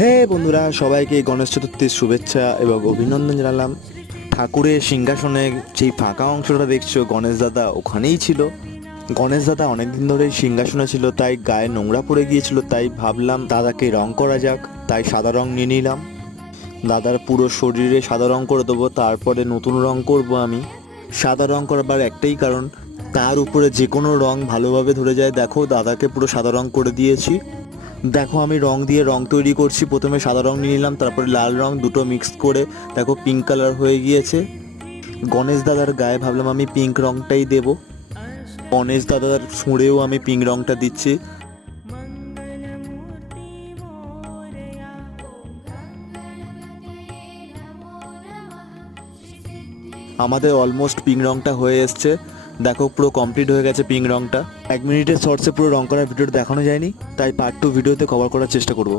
হে বন্ধুরা, সবাইকে গণেশ চতুর্থীর শুভেচ্ছা এবং অভিনন্দন জানালাম। ঠাকুরের সিংহাসনে যেই ফাঁকা অংশটা দেখছো, গণেশ দাদা ওখানেই ছিল। গণেশ দাদা অনেকদিন ধরেই সিংহাসনে ছিল, তাই গায়ে নোংরা পড়ে গিয়েছিল, তাই ভাবলাম দাদাকে রং করা যাক, তাই সাদা রং নিয়ে নিলাম। দাদার পুরো শরীরে সাদা রং করে দেবো, তারপরে নতুন রং করব আমি। সাদা রং করবার একটাই কারণ, তার উপরে যে কোনো রং ভালোভাবে ধরে যায়। দেখো, দাদাকে পুরো সাদা রং করে দিয়েছি। দেখো, আমি রং দিয়ে রং তৈরি করছি। প্রথমে সাদা রং নিয়ে নিলাম, তারপরে লাল রং, দুটো মিক্স করে দেখো পিঙ্ক কালার হয়ে গিয়েছে। গণেশ দাদার গায়ে ভাবলাম আমি পিঙ্ক রংটাই দেব। গণেশ দাদার সুঁড়েও আমি পিঙ্ক রংটা দিচ্ছি। আমাদের অলমোস্ট পিঙ্ক রংটা হয়ে এসছে। দেখো, পুরো কমপ্লিট হয়ে গেছে পিঙ্ক রংটা। 1 মিনিটের শর্টসে পুরো রং করার ভিডিওটা দেখানো যায়নি, তাই পার্ট 2 ভিডিওতে কভার করার চেষ্টা করব।